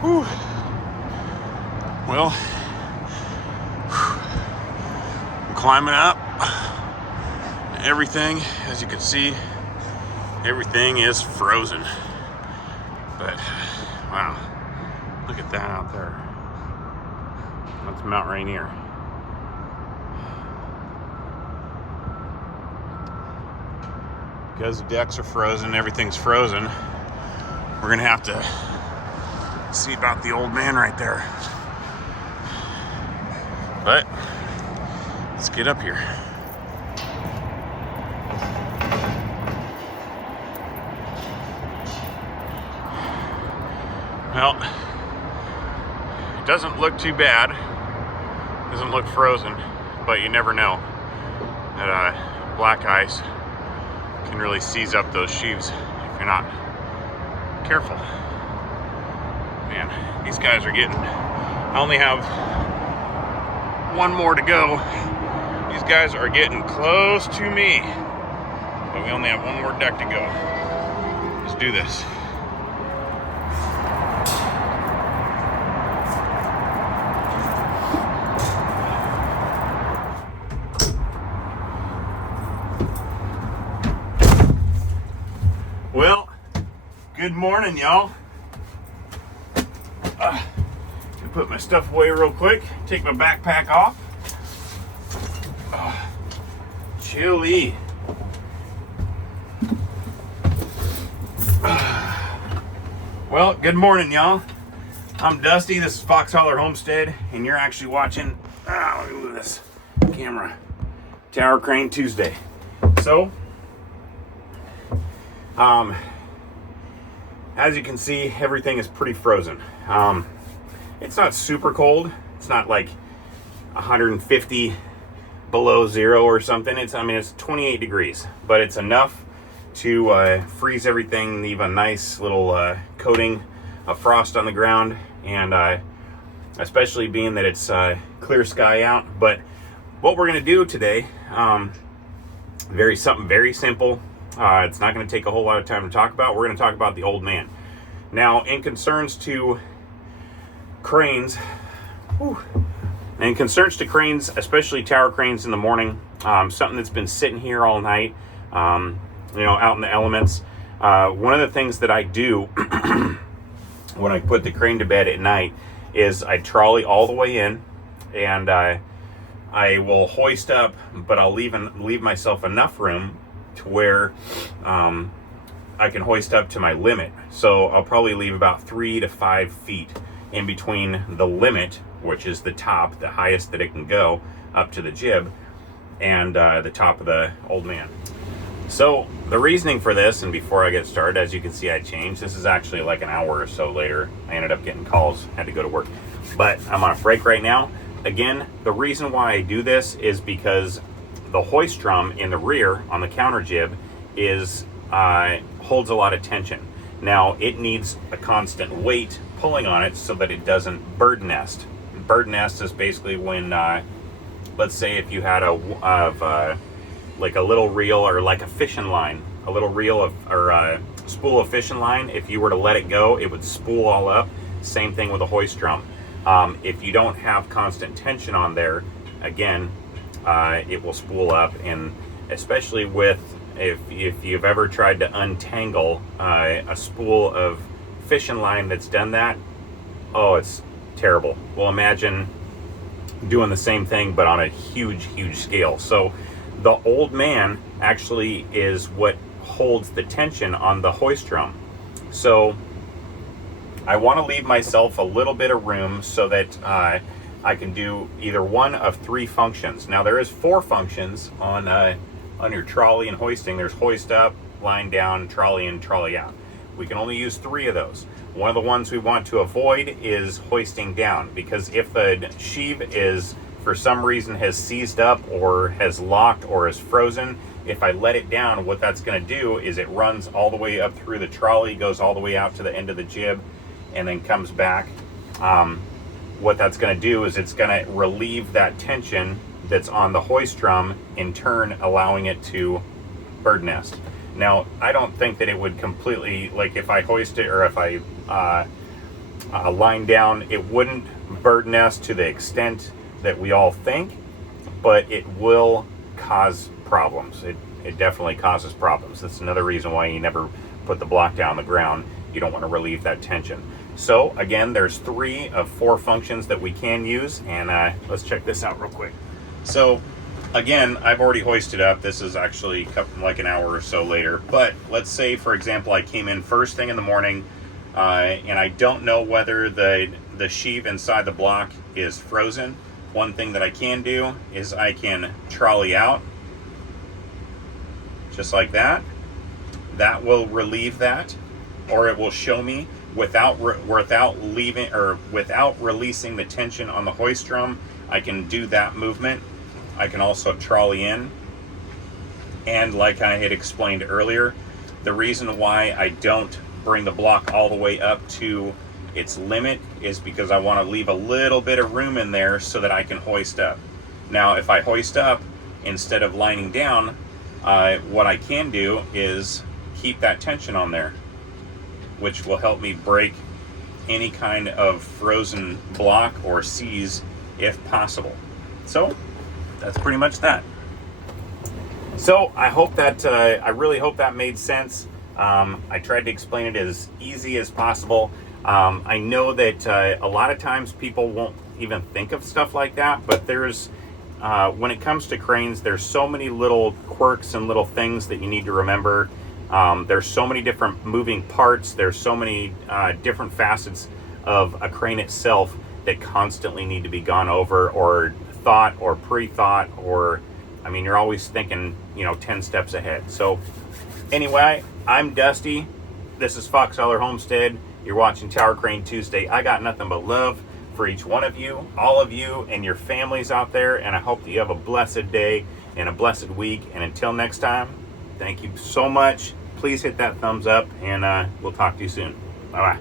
Whew. Well, I'm climbing up. Everything, as you can see, everything is frozen. But wow, look at that out there. That's Mount Rainier. Because the decks are frozen, everything's frozen, we're gonna have to see about the old man right there. But let's get up here. Well, it doesn't look too bad. It doesn't look frozen, but you never know. That black ice can really seize up those sheaves if you're not careful. Man, these guys are getting, I only have one more to go. These guys are getting close to me, but we only have one more deck to go. Let's do this. Well, good morning, y'all. Put my stuff away real quick. Take my backpack off. Chilly. Well, good morning, y'all. I'm Dusty. This is Fox Holler Homestead, and you're actually watching. Let me move this camera. Tower Crane Tuesday. So, as you can see, everything is pretty frozen. It's not super cold. It's not like 150 below zero or something. It's 28 degrees, but it's enough to freeze everything, leave a nice little coating of frost on the ground, and especially being that it's clear sky out. But what we're gonna do today, something very simple. It's not going to take a whole lot of time to talk about. We're going to talk about the old man. Now, in concerns to cranes, especially tower cranes in the morning, something that's been sitting here all night, out in the elements. One of the things that I do when I put the crane to bed at night is I trolley all the way in, and I will hoist up, but I'll leave myself enough room to where I can hoist up to my limit. So I'll probably leave about 3 to 5 feet in between the limit, which is the top, the highest that it can go, up to the jib, and the top of the old man. So the reasoning for this, and before I get started, as you can see, I changed. This is actually like an hour or so later. I ended up getting calls, had to go to work. But I'm on a break right now. Again, the reason why I do this is because the hoist drum in the rear on the counter jib holds a lot of tension. Now, it needs a constant weight pulling on it so that it doesn't bird nest. Bird nest is basically when, let's say if you had like a little reel or like a fishing line, a little reel or a spool of fishing line, if you were to let it go, it would spool all up. Same thing with a hoist drum. If you don't have constant tension on there, again, it will spool up, and especially if you've ever tried to untangle a spool of fishing line that's done that, it's terrible. Well, imagine doing the same thing but on a huge scale. So the old man actually is what holds the tension on the hoist drum. So I want to leave myself a little bit of room so that I can do either one of 3 functions. Now there is 4 functions on your trolley and hoisting. There's hoist up, line down, trolley in, trolley out. We can only use 3 of those. One of the ones we want to avoid is hoisting down, because if the sheave is for some reason has seized up or has locked or is frozen, if I let it down, what that's going to do is it runs all the way up through the trolley, goes all the way out to the end of the jib, and then comes back. What that's going to do is it's going to relieve that tension that's on the hoist drum, in turn allowing it to bird nest. Now, I don't think that it would completely, like if I hoist it or if I lying down, it wouldn't bird nest to the extent that we all think, but it will cause problems. It definitely causes problems. That's another reason why you never put the block down the ground. You don't want to relieve that tension. So again, there's 3 of 4 functions that we can use, and let's check this out real quick. So again, I've already hoisted up. This is actually like an hour or so later, but let's say, for example, I came in first thing in the morning, and I don't know whether the sheave inside the block is frozen. One thing that I can do is I can trolley out, just like that. That will relieve that, or it will show me without releasing the tension on the hoist drum. I can do that movement. I can also trolley in, and like I had explained earlier, the reason why I don't bring the block all the way up to its limit is because I want to leave a little bit of room in there so that I can hoist up. Now, if I hoist up instead of lining down, what I can do is keep that tension on there, which will help me break any kind of frozen block or seize if possible. So that's pretty much that. So I hope that I really hope that made sense. I tried to explain it as easy as possible. I know that a lot of times people won't even think of stuff like that, but there's when it comes to cranes, there's so many little quirks and little things that you need to remember. There's so many different moving parts. There's so many different facets of a crane itself that constantly need to be gone over or thought or pre-thought, or I mean, you're always thinking, 10 steps ahead. So anyway, I'm Dusty. This is Fox Holler Homestead. You're watching Tower Crane Tuesday. I got nothing but love for each one of you, all of you, and your families out there, and I hope that you have a blessed day and a blessed week. And until next time, thank you so much. Please hit that thumbs up, and we'll talk to you soon. Bye-bye.